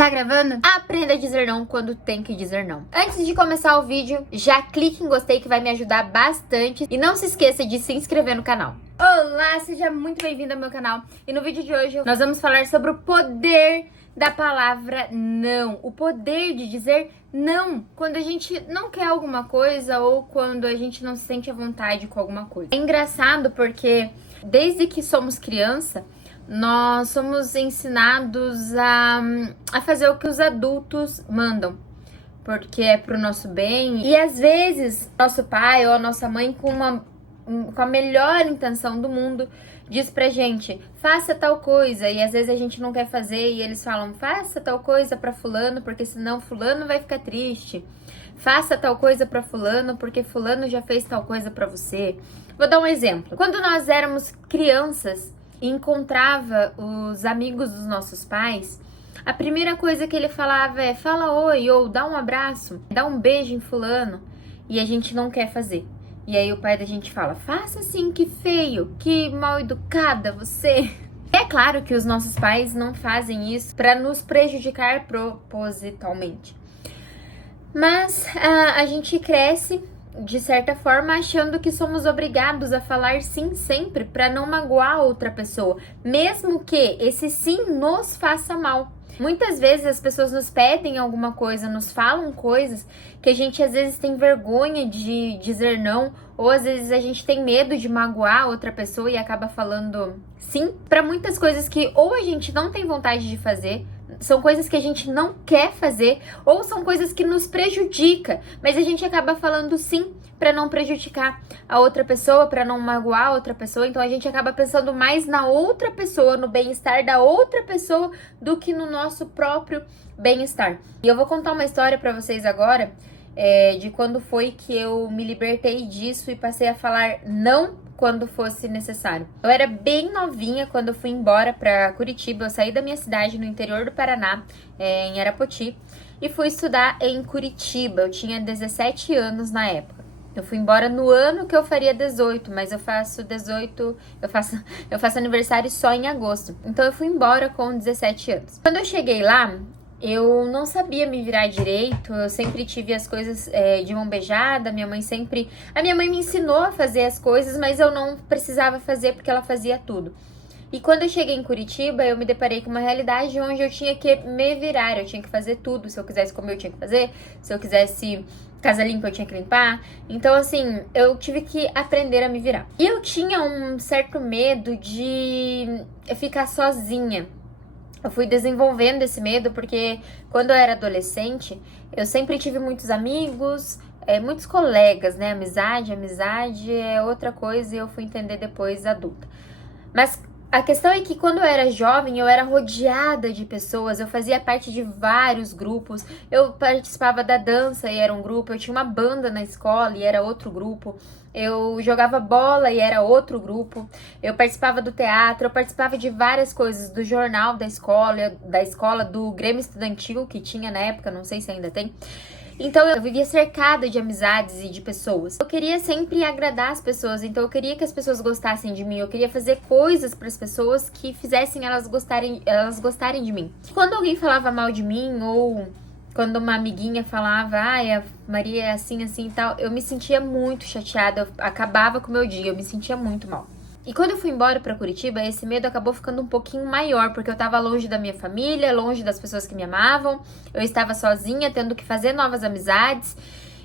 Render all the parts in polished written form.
Tá gravando? Aprenda a dizer não quando tem que dizer não. Antes de começar o vídeo, já clique em gostei que vai me ajudar bastante. E não se esqueça de se inscrever no canal. Olá, seja muito bem-vindo ao meu canal. E no vídeo de hoje nós vamos falar sobre o poder da palavra não. O poder de dizer não quando a gente não quer alguma coisa ou quando a gente não se sente à vontade com alguma coisa. É engraçado porque desde que somos criança, nós somos ensinados a fazer o que os adultos mandam, porque é pro nosso bem. E às vezes, nosso pai ou a nossa mãe, com a melhor intenção do mundo, diz pra gente, faça tal coisa. E às vezes a gente não quer fazer e eles falam, faça tal coisa pra fulano, porque senão fulano vai ficar triste. Faça tal coisa pra fulano, porque fulano já fez tal coisa pra você. Vou dar um exemplo. Quando nós éramos crianças e encontrava os amigos dos nossos pais, a primeira coisa que ele falava é, fala oi, ou dá um abraço, dá um beijo em fulano, e a gente não quer fazer. E aí o pai da gente fala, faça assim, que feio, que mal educada você. É claro que os nossos pais não fazem isso para nos prejudicar propositalmente. Mas a gente cresce, de certa forma, achando que somos obrigados a falar sim sempre para não magoar outra pessoa, mesmo que esse sim nos faça mal. Muitas vezes as pessoas nos pedem alguma coisa, nos falam coisas que a gente às vezes tem vergonha de dizer não, ou às vezes a gente tem medo de magoar outra pessoa e acaba falando sim para muitas coisas que ou a gente não tem vontade de fazer, são coisas que a gente não quer fazer, ou são coisas que nos prejudicam, mas a gente acaba falando sim para não prejudicar a outra pessoa, para não magoar a outra pessoa. Então a gente acaba pensando mais na outra pessoa, no bem-estar da outra pessoa, do que no nosso próprio bem-estar. E eu vou contar uma história para vocês agora, de quando foi que eu me libertei disso e passei a falar não quando fosse necessário. Eu era bem novinha quando eu fui embora para Curitiba. Eu saí da minha cidade no interior do Paraná, em Arapoti, e fui estudar em Curitiba. Eu tinha 17 anos na época. Eu fui embora no ano que eu faria 18, mas eu faço aniversário só em agosto. Então eu fui embora com 17 anos. Quando eu cheguei lá, eu não sabia me virar direito, eu sempre tive as coisas de mão beijada, a minha mãe me ensinou a fazer as coisas, mas eu não precisava fazer porque ela fazia tudo. E quando eu cheguei em Curitiba, eu me deparei com uma realidade onde eu tinha que me virar, eu tinha que fazer tudo. Se eu quisesse comer, eu tinha que fazer. Se eu quisesse casa limpa, eu tinha que limpar. Então, assim, eu tive que aprender a me virar. E eu tinha um certo medo de ficar sozinha. Eu fui desenvolvendo esse medo porque quando eu era adolescente, eu sempre tive muitos amigos, muitos colegas, né? Amizade é outra coisa e eu fui entender depois adulta. Mas a questão é que quando eu era jovem, eu era rodeada de pessoas, eu fazia parte de vários grupos, eu participava da dança e era um grupo, eu tinha uma banda na escola e era outro grupo, eu jogava bola e era outro grupo, eu participava do teatro, eu participava de várias coisas, do jornal da escola, do Grêmio Estudantil que tinha na época, não sei se ainda tem. Então eu vivia cercada de amizades e de pessoas. Eu queria sempre agradar as pessoas, então eu queria que as pessoas gostassem de mim, eu queria fazer coisas para as pessoas que fizessem elas gostarem de mim. Quando alguém falava mal de mim ou quando uma amiguinha falava, a Maria é assim, assim e tal, eu me sentia muito chateada, eu acabava com o meu dia, eu me sentia muito mal. E quando eu fui embora pra Curitiba, esse medo acabou ficando um pouquinho maior, porque eu tava longe da minha família, longe das pessoas que me amavam, eu estava sozinha, tendo que fazer novas amizades,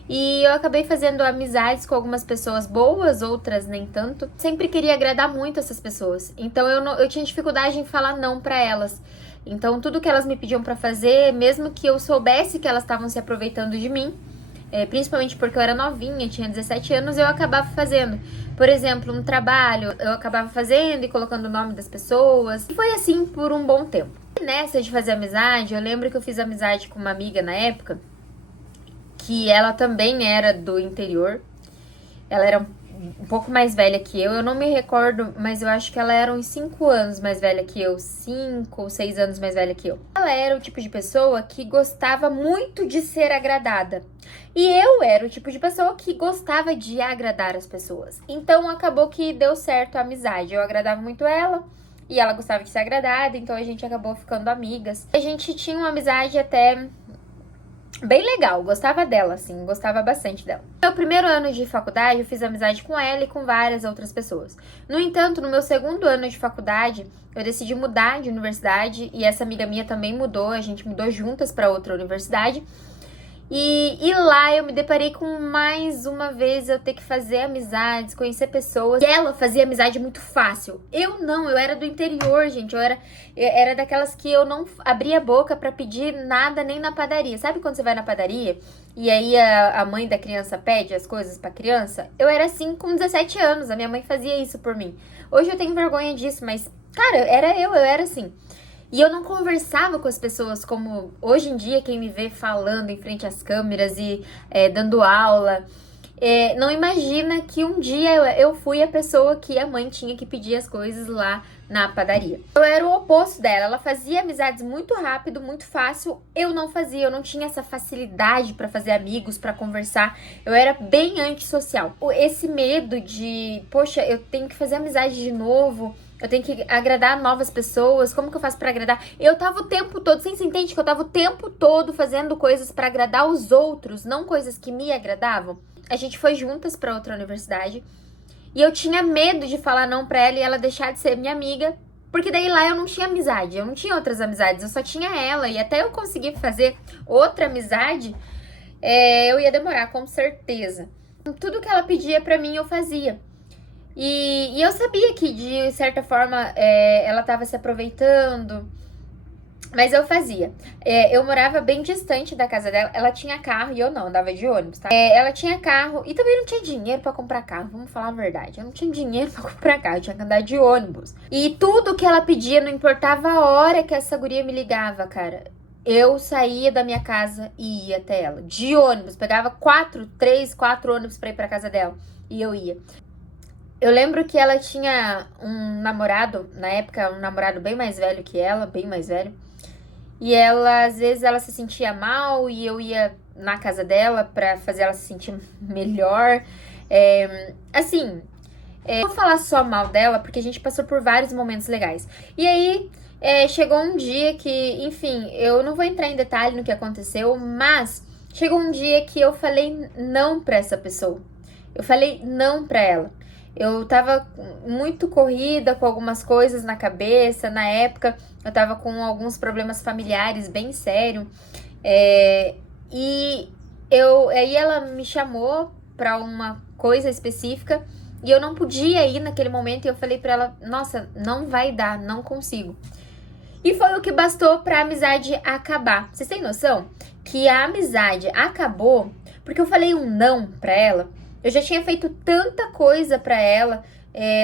e eu acabei fazendo amizades com algumas pessoas boas, outras nem tanto. Sempre queria agradar muito essas pessoas, então eu tinha dificuldade em falar não pra elas. Então tudo que elas me pediam pra fazer, mesmo que eu soubesse que elas estavam se aproveitando de mim, principalmente porque eu era novinha, tinha 17 anos, eu acabava fazendo. Por exemplo, um trabalho, eu acabava fazendo e colocando o nome das pessoas. E foi assim por um bom tempo. E nessa de fazer amizade, eu lembro que eu fiz amizade com uma amiga na época, que ela também era do interior. Ela era um pouco mais velha que eu não me recordo, mas eu acho que ela era uns 5 anos mais velha que eu, 5 ou 6 anos mais velha que eu. Ela era o tipo de pessoa que gostava muito de ser agradada. E eu era o tipo de pessoa que gostava de agradar as pessoas. Então acabou que deu certo a amizade. Eu agradava muito ela e ela gostava de ser agradada, então a gente acabou ficando amigas. A gente tinha uma amizade até bem legal, gostava dela, assim, gostava bastante dela. No meu primeiro ano de faculdade, eu fiz amizade com ela e com várias outras pessoas. No entanto, no meu segundo ano de faculdade, eu decidi mudar de universidade e essa amiga minha também mudou, a gente mudou juntas para outra universidade. E lá eu me deparei com mais uma vez eu ter que fazer amizades, conhecer pessoas. E ela fazia amizade muito fácil. Eu não, eu era do interior, gente. Eu era daquelas que eu não abria a boca pra pedir nada nem na padaria. Sabe quando você vai na padaria e aí a mãe da criança pede as coisas pra criança? Eu era assim com 17 anos, a minha mãe fazia isso por mim. Hoje eu tenho vergonha disso, mas, cara, eu era assim. E eu não conversava com as pessoas como hoje em dia quem me vê falando em frente às câmeras e dando aula. Não imagina que um dia eu fui a pessoa que a mãe tinha que pedir as coisas lá na padaria. Eu era o oposto dela, ela fazia amizades muito rápido, muito fácil. Eu não fazia, eu não tinha essa facilidade pra fazer amigos, pra conversar. Eu era bem antissocial. Esse medo de, poxa, eu tenho que fazer amizade de novo. Eu tenho que agradar novas pessoas. Como que eu faço pra agradar? Eu tava o tempo todo, você entende que eu tava o tempo todo fazendo coisas pra agradar os outros, não coisas que me agradavam? A gente foi juntas pra outra universidade e eu tinha medo de falar não pra ela e ela deixar de ser minha amiga, porque daí lá eu não tinha amizade, eu não tinha outras amizades, eu só tinha ela. E até eu conseguir fazer outra amizade, eu ia demorar, com certeza. Tudo que ela pedia pra mim eu fazia. E eu sabia que, de certa forma, ela estava se aproveitando, mas eu fazia. Eu morava bem distante da casa dela, ela tinha carro e eu não, andava de ônibus, tá? Ela tinha carro e também não tinha dinheiro pra comprar carro, vamos falar a verdade. Eu não tinha dinheiro pra comprar carro, eu tinha que andar de ônibus. E tudo que ela pedia, não importava a hora que essa guria me ligava, cara. Eu saía da minha casa e ia até ela, de ônibus. Pegava 4 ônibus pra ir pra casa dela e eu ia. Eu lembro que ela tinha um namorado, na época, um namorado bem mais velho que ela, bem mais velho. E ela, às vezes, ela se sentia mal e eu ia na casa dela pra fazer ela se sentir melhor. Não vou falar só mal dela, porque a gente passou por vários momentos legais. E aí, chegou um dia que, enfim, eu não vou entrar em detalhe no que aconteceu, mas chegou um dia que eu falei não pra essa pessoa. Eu falei não pra ela. Eu tava muito corrida com algumas coisas na cabeça. Na época, eu tava com alguns problemas familiares bem sérios. E aí ela me chamou pra uma coisa específica e eu não podia ir naquele momento. E eu falei pra ela, nossa, não vai dar, não consigo. E foi o que bastou pra amizade acabar. Vocês têm noção que a amizade acabou porque eu falei um não pra ela? Eu já tinha feito tanta coisa pra ela.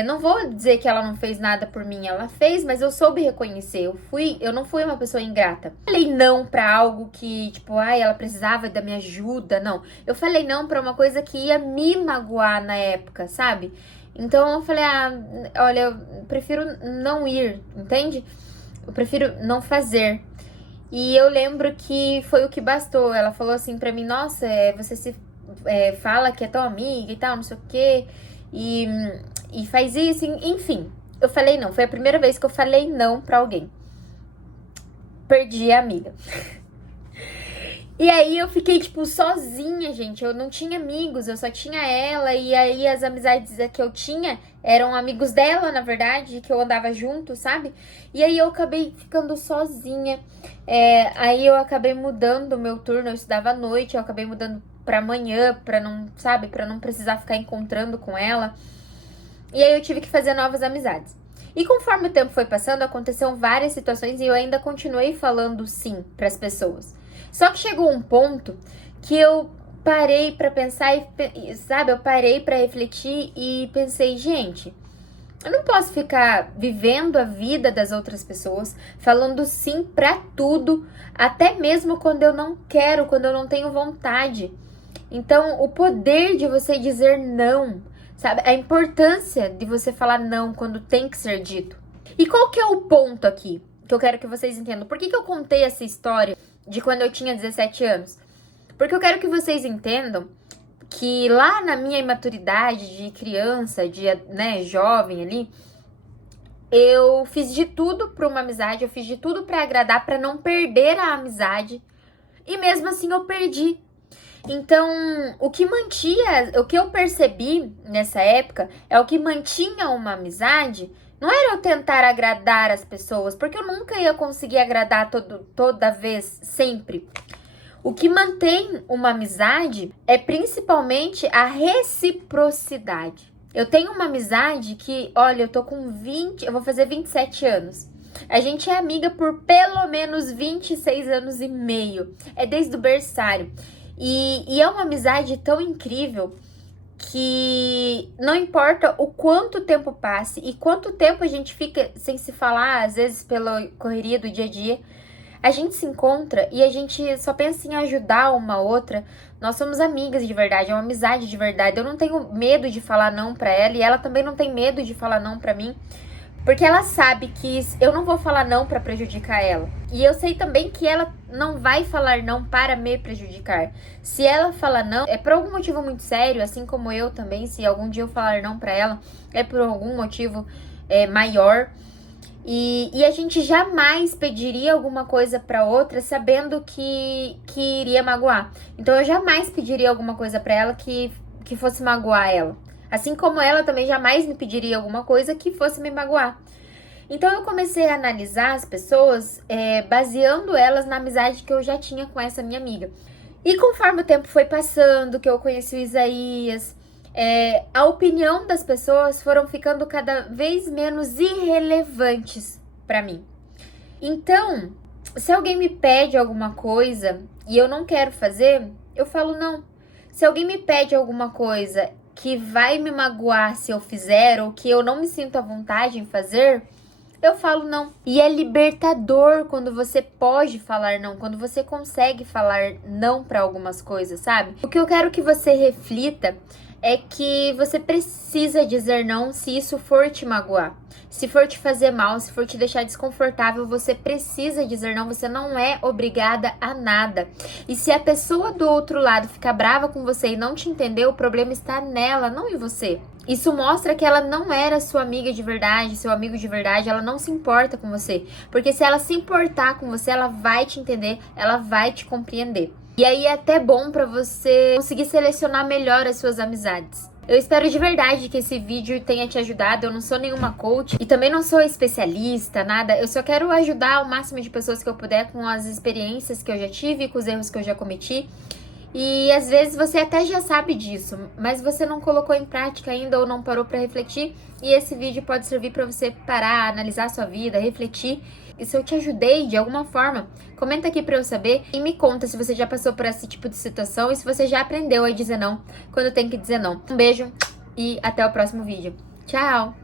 Não vou dizer que ela não fez nada por mim. Ela fez, mas eu soube reconhecer. Eu não fui uma pessoa ingrata. Falei não pra algo que, tipo, ela precisava da minha ajuda. Não. Eu falei não pra uma coisa que ia me magoar na época, sabe? Então eu falei, olha, eu prefiro não ir, entende? Eu prefiro não fazer. E eu lembro que foi o que bastou. Ela falou assim pra mim, nossa, você se fala que é tua amiga e tal, não sei o quê, e faz isso, enfim. Eu falei não, foi a primeira vez que eu falei não pra alguém. Perdi a amiga. E aí eu fiquei, tipo, sozinha, gente. Eu não tinha amigos, eu só tinha ela. E aí as amizades que eu tinha eram amigos dela, na verdade, que eu andava junto, sabe? E aí eu acabei ficando sozinha. Aí eu acabei mudando o meu turno, eu estudava à noite, eu acabei mudando pra manhã, pra não precisar ficar encontrando com ela. E aí eu tive que fazer novas amizades. E conforme o tempo foi passando, aconteceram várias situações e eu ainda continuei falando sim pras pessoas. Só que chegou um ponto que eu parei pra pensar e, sabe, eu parei pra refletir e pensei, gente, eu não posso ficar vivendo a vida das outras pessoas, falando sim pra tudo, até mesmo quando eu não quero, quando eu não tenho vontade. Então, o poder de você dizer não, sabe? A importância de você falar não quando tem que ser dito. E qual que é o ponto aqui que eu quero que vocês entendam? Por que eu contei essa história de quando eu tinha 17 anos? Porque eu quero que vocês entendam que lá na minha imaturidade de criança, de, jovem ali, eu fiz de tudo pra uma amizade, eu fiz de tudo pra agradar, pra não perder a amizade. E mesmo assim eu perdi. Então, o que eu percebi nessa época é o que mantinha uma amizade. Não era eu tentar agradar as pessoas, porque eu nunca ia conseguir agradar toda vez, sempre. O que mantém uma amizade é principalmente a reciprocidade. Eu tenho uma amizade que, olha, eu tô com eu vou fazer 27 anos. A gente é amiga por pelo menos 26 anos e meio. É desde o berçário. E é uma amizade tão incrível que não importa o quanto tempo passe e quanto tempo a gente fica sem se falar, às vezes pela correria do dia a dia, a gente se encontra e a gente só pensa em ajudar uma outra. Nós somos amigas de verdade, é uma amizade de verdade. Eu não tenho medo de falar não pra ela e ela também não tem medo de falar não pra mim. Porque ela sabe que eu não vou falar não pra prejudicar ela. E eu sei também que ela não vai falar não para me prejudicar. Se ela falar não, é por algum motivo muito sério, assim como eu também. Se algum dia eu falar não pra ela, é por algum motivo maior. E a gente jamais pediria alguma coisa pra outra sabendo que iria magoar. Então eu jamais pediria alguma coisa pra ela que fosse magoar ela. Assim como ela também jamais me pediria alguma coisa que fosse me magoar. Então eu comecei a analisar as pessoas baseando elas na amizade que eu já tinha com essa minha amiga. E conforme o tempo foi passando, que eu conheci o Isaías, a opinião das pessoas foram ficando cada vez menos irrelevantes pra mim. Então, se alguém me pede alguma coisa e eu não quero fazer, eu falo não. Se alguém me pede alguma coisa que vai me magoar se eu fizer ou que eu não me sinto à vontade em fazer, eu falo não. E é libertador quando você pode falar não, quando você consegue falar não para algumas coisas, sabe? O que eu quero que você reflita é que você precisa dizer não se isso for te magoar. Se for te fazer mal, se for te deixar desconfortável, você precisa dizer não. Você não é obrigada a nada. E se a pessoa do outro lado ficar brava com você e não te entender, o problema está nela, não em você. Isso mostra que ela não era sua amiga de verdade, seu amigo de verdade, ela não se importa com você. Porque se ela se importar com você, ela vai te entender, ela vai te compreender. E aí é até bom pra você conseguir selecionar melhor as suas amizades. Eu espero de verdade que esse vídeo tenha te ajudado. Eu não sou nenhuma coach e também não sou especialista, nada. Eu só quero ajudar o máximo de pessoas que eu puder com as experiências que eu já tive, com os erros que eu já cometi. E às vezes você até já sabe disso, mas você não colocou em prática ainda ou não parou pra refletir. E esse vídeo pode servir pra você parar, analisar a sua vida, refletir. E se eu te ajudei de alguma forma, comenta aqui pra eu saber e me conta se você já passou por esse tipo de situação e se você já aprendeu a dizer não quando tem que dizer não. Um beijo e até o próximo vídeo. Tchau!